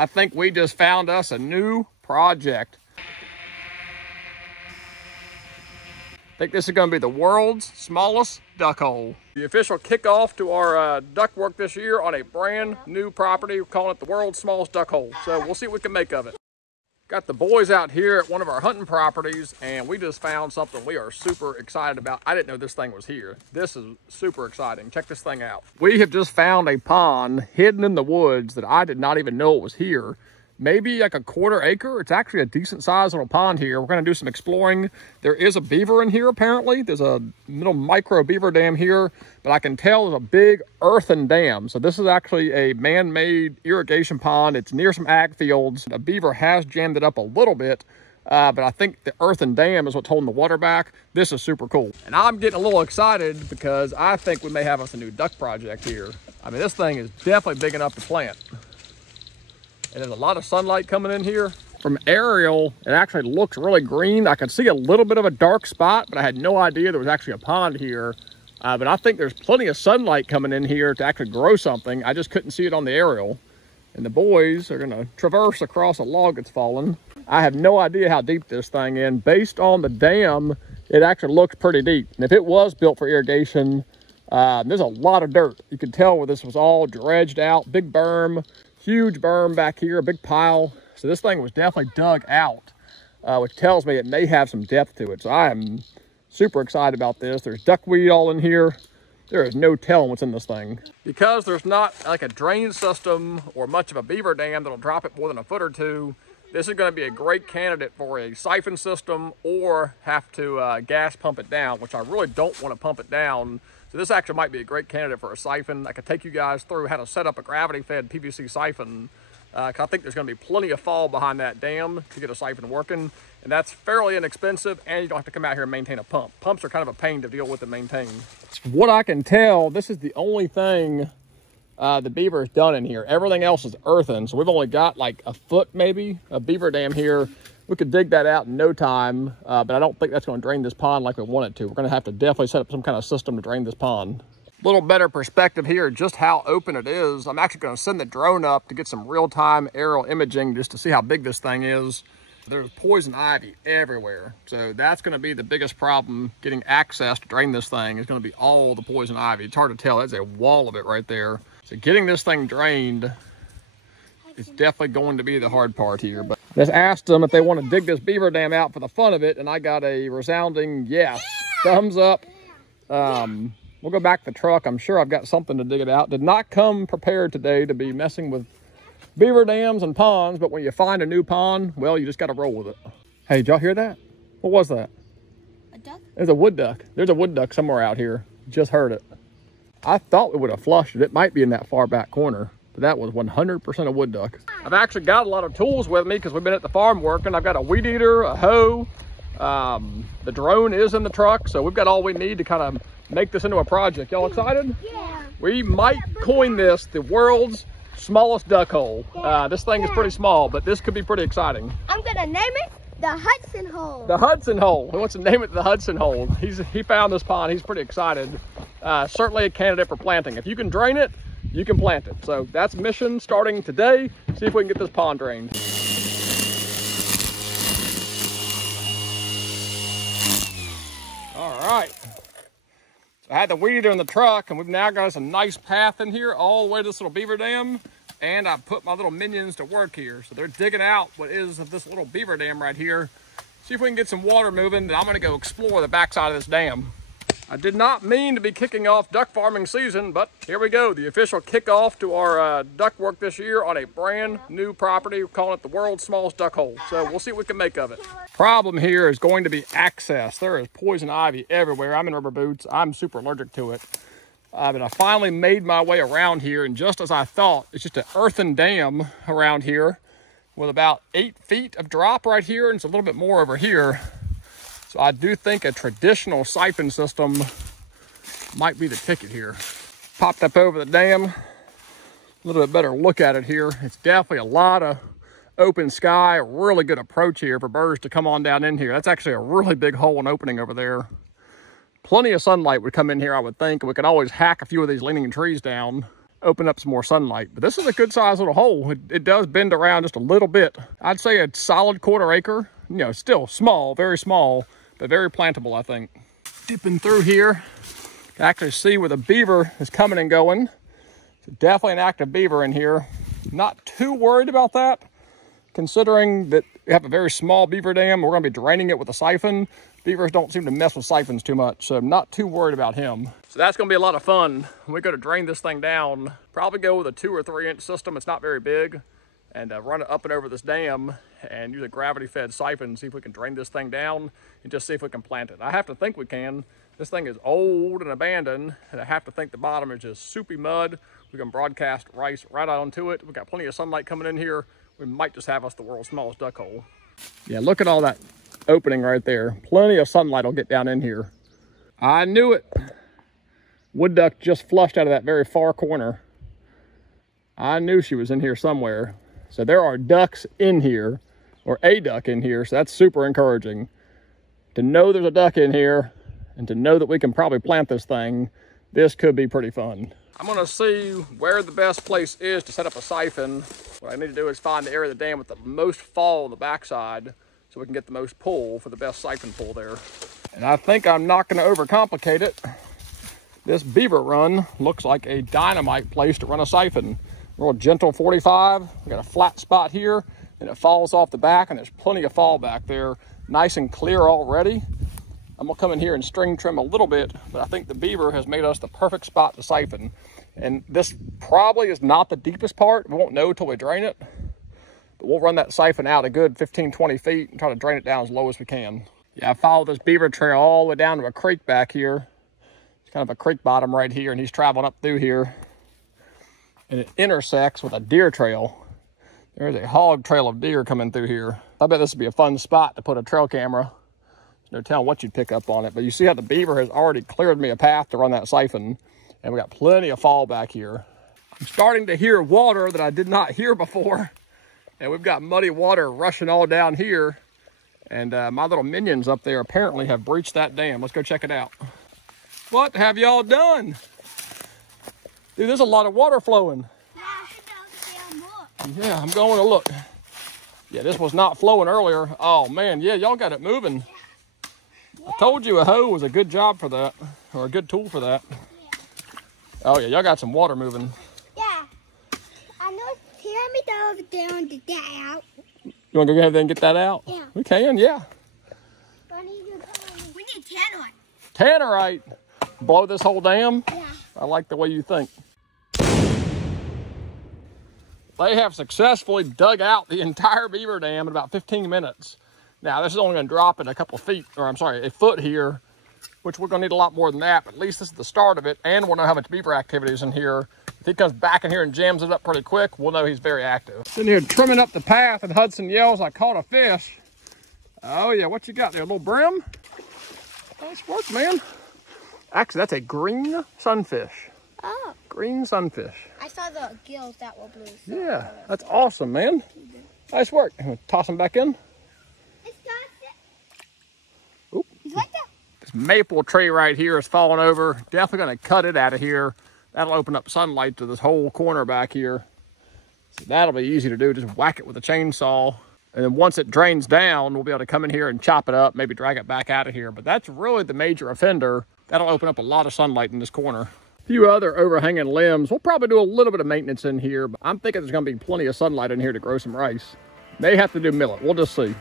I think we just found us a new project. I think this is going to be the world's smallest duck hole. The official kickoff to our duck work this year on a brand new property. We're calling it the world's smallest duck hole. So we'll see what we can make of it. Got the boys out here at one of our hunting properties, and we just found something we are super excited about. I didn't know this thing was here. This is super exciting. Check this thing out. We have just found a pond hidden in the woods that I did not even know it was here. Maybe like a 1/4 acre. It's actually a decent sized little pond here. We're going to do some exploring. There is a beaver in here apparently. There's a little micro beaver dam here, but I can tell there's a big earthen dam. So this is actually a man-made irrigation pond. It's near some ag fields. A beaver has jammed it up a little bit, but I think the earthen dam is what's holding the water back. This is super cool. And I'm getting a little excited because I think we may have us a new duck project here. I mean, this thing is definitely big enough to plant. And there's a lot of sunlight coming in here. From aerial, it actually looks really green. I can see a little bit of a dark spot, but I had no idea there was actually a pond here. But I think there's plenty of sunlight coming in here to actually grow something. I just couldn't see it on the aerial. And the boys are gonna traverse across a log that's fallen. I have no idea how deep this thing is. Based on the dam, it actually looks pretty deep. And if it was built for irrigation, there's a lot of dirt. You can tell where this was all dredged out, big berm. Huge berm back here, a big pile. So this thing was definitely dug out, which tells me it may have some depth to it. So I am super excited about this. There's duckweed all in here. There is no telling what's in this thing. Because there's not like a drain system or much of a beaver dam that'll drop it more than a foot or two, this is going to be a great candidate for a siphon system or have to gas pump it down, which I really don't want to pump it down. So this actually might be a great candidate for a siphon. I could take you guys through how to set up a gravity-fed PVC siphon. I think there's going to be plenty of fall behind that dam to get a siphon working. And that's fairly inexpensive, and you don't have to come out here and maintain a pump. Pumps are kind of a pain to deal with and maintain. What I can tell, this is the only thing the beaver has done in here. Everything else is earthen, so we've only got like a foot maybe, a beaver dam here. We could dig that out in no time, but I don't think that's going to drain this pond like we want it to. We're going to have to definitely set up some kind of system to drain this pond. A little better perspective here, just how open it is. I'm actually going to send the drone up to get some real-time aerial imaging just to see how big this thing is. There's poison ivy everywhere. So that's going to be the biggest problem, getting access to drain this thing is going to be all the poison ivy. It's hard to tell. There's a wall of it right there. So getting this thing drained is definitely going to be the hard part here. But just asked them if they want to dig this beaver dam out for the fun of it, and I got a resounding yes. Thumbs up. We'll go back to the truck. I'm sure I've got something to dig it out. Did not come prepared today to be messing with beaver dams and ponds, but when you find a new pond, well, you just got to roll with it. Hey, did y'all hear that? What was that? A duck? There's a wood duck. There's a wood duck somewhere out here. Just heard it. I thought we would have flushed it. It might be in that far back corner, but that was 100% a wood duck. I've actually got a lot of tools with me because we've been at the farm working. I've got a weed eater, a hoe. The drone is in the truck, so we've got all we need to kind of make this into a project. Y'all excited? Yeah. We might coin this the world's smallest duck hole. This thing is pretty small, but this could be pretty exciting. I'm gonna name it the Hudson Hole. The Hudson Hole. He wants to name it the Hudson Hole. He found this pond. He's pretty excited. Certainly a candidate for planting. If you can drain it, you can plant it. So that's mission starting today. See if we can get this pond drained. All right. I had the weed eater in the truck, and we've now got us a nice path in here all the way to this little beaver dam. And I put my little minions to work here. So they're digging out what is this little beaver dam right here. See if we can get some water moving. Then I'm gonna go explore the backside of this dam. I did not mean to be kicking off duck farming season, but here we go. The official kickoff to our duck work this year on a brand new property. We're calling it the world's smallest duck hole. So we'll see what we can make of it. Problem here is going to be access. There is poison ivy everywhere. I'm in rubber boots. I'm super allergic to it. But I finally made my way around here, and just as I thought, it's just an earthen dam around here with about 8 feet of drop right here, and it's a little bit more over here. So I do think a traditional siphon system might be the ticket here. Popped up over the dam. A little bit better look at it here. It's definitely a lot of open sky, a really good approach here for birds to come on down in here. That's actually a really big hole and opening over there. Plenty of sunlight would come in here, I would think. We could always hack a few of these leaning trees down. open up some more sunlight. But this is a good sized little hole. It does bend around just a little bit. I'd say a solid 1/4 acre. You know, still small, very small, but very plantable, I think. Dipping through here, you can actually see where the beaver is coming and going. So definitely an active beaver in here. Not too worried about that, considering that we have a very small beaver dam. We're going to be draining it with a siphon. Beavers don't seem to mess with siphons too much, so I'm not too worried about him. So that's going to be a lot of fun. When we go to drain this thing down, probably go with a 2 or 3 inch system. It's not very big. And run it up and over this dam and use a gravity-fed siphon, see if we can drain this thing down and just see if we can plant it. I have to think we can. This thing is old and abandoned, and I have to think the bottom is just soupy mud. We can broadcast rice right out onto it. We've got plenty of sunlight coming in here. We might just have us the world's smallest duck hole. Yeah, look at all that opening right there. Plenty of sunlight will get down in here. I knew it. Wood duck just flushed out of that very far corner. I knew she was in here somewhere. So there are ducks in here, or a duck in here, so that's super encouraging. To know there's a duck in here, and to know that we can probably plant this thing, this could be pretty fun. I'm gonna see where the best place is to set up a siphon. What I need to do is find the area of the dam with the most fall on the backside, so we can get the most pull for the best siphon pull there. And I think I'm not gonna overcomplicate it. This beaver run looks like a dynamite place to run a siphon. Real gentle 45. We got a flat spot here, and it falls off the back, and there's plenty of fall back there. Nice and clear already. I'm gonna come in here and string trim a little bit, but I think the beaver has made us the perfect spot to siphon. And this probably is not the deepest part. We won't know till we drain it, but we'll run that siphon out a good 15, 20 feet and try to drain it down as low as we can. Yeah, I followed this beaver trail all the way down to a creek back here. It's kind of a creek bottom right here, and he's traveling up through here. And it intersects with a deer trail. There's a hog trail of deer coming through here. I bet this would be a fun spot to put a trail camera. There's no telling what you'd pick up on it, but you see how the beaver has already cleared me a path to run that siphon, and we got plenty of fall back here. I'm starting to hear water that I did not hear before, and we've got muddy water rushing all down here, and my little minions up there apparently have breached that dam. Let's go check it out. What have y'all done? Dude, there's a lot of water flowing. Yeah, I'm going to look. Yeah, this was not flowing earlier. Oh man, yeah, y'all got it moving. I told you a hoe was a good job for that, or a good tool for that. Oh yeah, y'all got some water moving. Yeah. I know. Can you let me go over there and get that out? You want to go ahead and get that out? Yeah. We can, yeah. We need tannerite. Tannerite. Blow this whole dam? Yeah. I like the way you think. They have successfully dug out the entire beaver dam in about 15 minutes. Now, this is only going to drop in a couple feet, or I'm sorry, a foot here, which we're going to need a lot more than that, but at least this is the start of it, and we'll know how much beaver activity is in here. If he comes back in here and jams it up pretty quick, we'll know he's very active. In here trimming up the path, and Hudson yells, I caught a fish. Oh yeah, what you got there, a little brim? Nice work, man. Actually, that's a green sunfish. Oh. Green sunfish. I saw the gills that were blue. So Yeah, that's awesome, man. Nice work. I'm gonna toss them back in. It's got it. Oop. He's right there. This maple tree right here is falling over. Definitely gonna cut it out of here. That'll open up sunlight to this whole corner back here. So that'll be easy to do. Just whack it with a chainsaw. And then once it drains down, we'll be able to come in here and chop it up, maybe drag it back out of here. But that's really the major offender. That'll open up a lot of sunlight in this corner. A few other overhanging limbs. We'll probably do a little bit of maintenance in here, but I'm thinking there's gonna be plenty of sunlight in here to grow some rice. May have to do millet, we'll just see.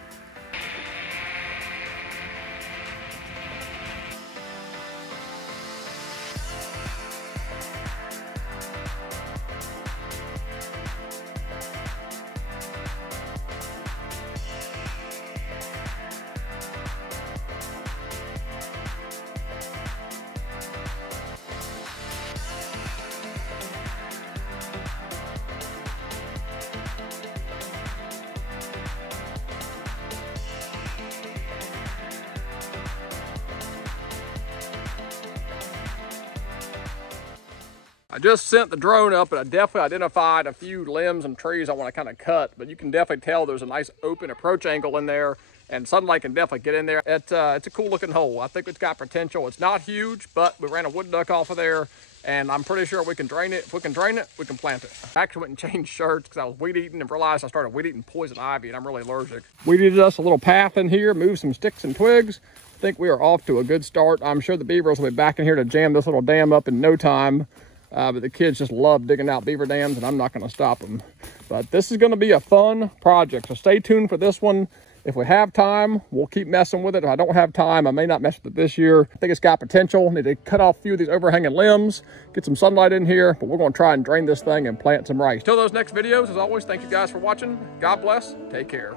I just sent the drone up and I definitely identified a few limbs and trees I want to kind of cut, but you can definitely tell there's a nice open approach angle in there and sunlight can definitely get in there. It's a cool looking hole. I think it's got potential. It's not huge, but we ran a wood duck off of there And I'm pretty sure we can drain it. If we can drain it, we can plant it. I actually went and changed shirts because I was weed eating and realized I started weed eating poison ivy and I'm really allergic. Weeded us a little path in here, moved some sticks and twigs. I think we are off to a good start. I'm sure the beavers will be back in here to jam this little dam up in no time. But the kids just love digging out beaver dams and I'm not gonna stop them. But this is gonna be a fun project. So stay tuned for this one. If we have time, we'll keep messing with it. If I don't have time, I may not mess with it this year. I think it's got potential. Need to cut off a few of these overhanging limbs, get some sunlight in here, but we're gonna try and drain this thing and plant some rice. Till those next videos, as always, thank you guys for watching. God bless, take care.